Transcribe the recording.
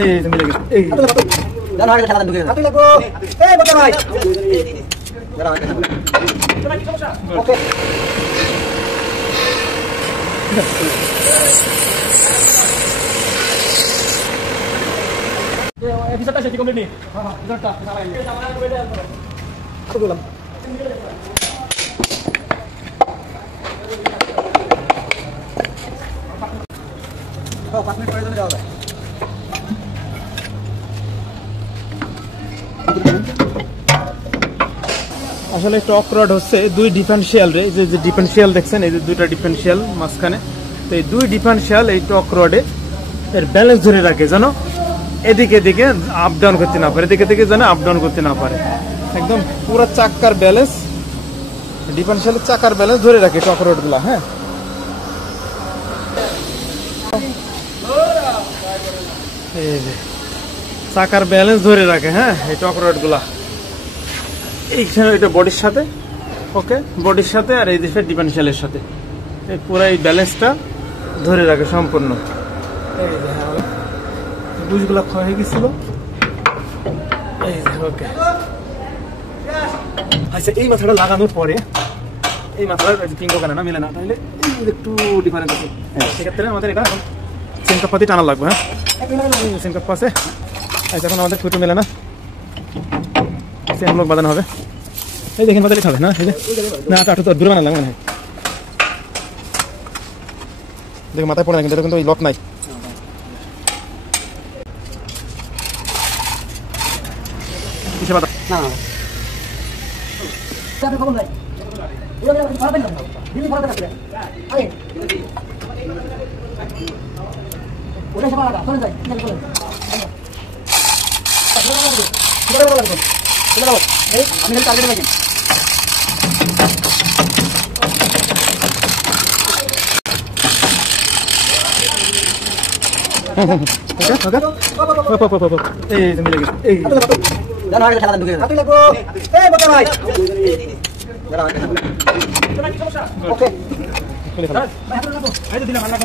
এই তুমি লাগে এই জানো আগে খেলা ঢুকে হাতে লাগো এই বকর ভাই দাঁড়াও কি সমস্যা ওকে এপিসোডটা শেষ কমপ্লিট নি হ্যাঁ এপিসোডটা চালাই এই জামানা বেডে আসবো কত বললাম ও 5 মিনিট পরে চলে যাওয়া যায় আসলে টক রড হচ্ছে দুই ডিফারেন্সিয়াল রে যে ডিফারেন্সিয়াল দেখছেন এই যে দুইটা ডিফারেন্সিয়াল মাঝখানে তো এই দুই ডিফারেন্সিয়াল এই টক রডে এর ব্যালেন্স ধরে রাখে জানো এদিকে এদিকে আপ ডাউন করতে না পারে এদিকে এদিকে জানো আপ ডাউন করতে না পারে একদম পুরো চাকার ব্যালেন্স ডিফারেন্সিয়ালের চাকার ব্যালেন্স ধরে রাখে টক রডগুলো হ্যাঁ এই যে চাকার ব্যালেন্স ধরে রাখে হ্যাঁ এই টক রডগুলা এইখানে এটা বডির সাথে ওকে বডির সাথে আর এই দেশের ডিফারেন্সিয়ালের সাথে এই পুরো এই ব্যালেন্সটা ধরে রাখে সম্পূর্ণ এই যে বুশগুলো ক্ষয় হয়ে গেছিল এই যে ওকে আচ্ছা এই মাথাটা লাগানোর পরে এই মাথাটা কিংকো কেন না মিলে না তাহলে একটু ডিফারেন্স আছে সেক্ষেত্রে আমাদের এটা চেন কাপাতি টানা লাগবে হ্যাঁ চেন কাপ আছে আচ্ছা এখন আমাদের ফুটো মেলে না চেন লোক বাঁধানো হবে এই দেখেন বাজারে খাবে না এই যে না আটা তো দূরে বানানো লাগবে না দেখো মাথায় পড়ে না কিন্তু এটা কিন্তু লক নাই কিসে বাতা না চাপে খবর নাই ওরা পারবেন না দিদি ফরাতে আছে আরে ওরা সব লাগা চলে যায় চলে চলে এই আমি হেল টার্গেট লাগি এই তুমি লাগে এই জানো আগে খেলা ঢুকে হাতে লাগো এই বকর ভাই দাঁড়াও কি সমস্যা ওকে ভাই হাতে লাগো এই দিলাম আল্লাহ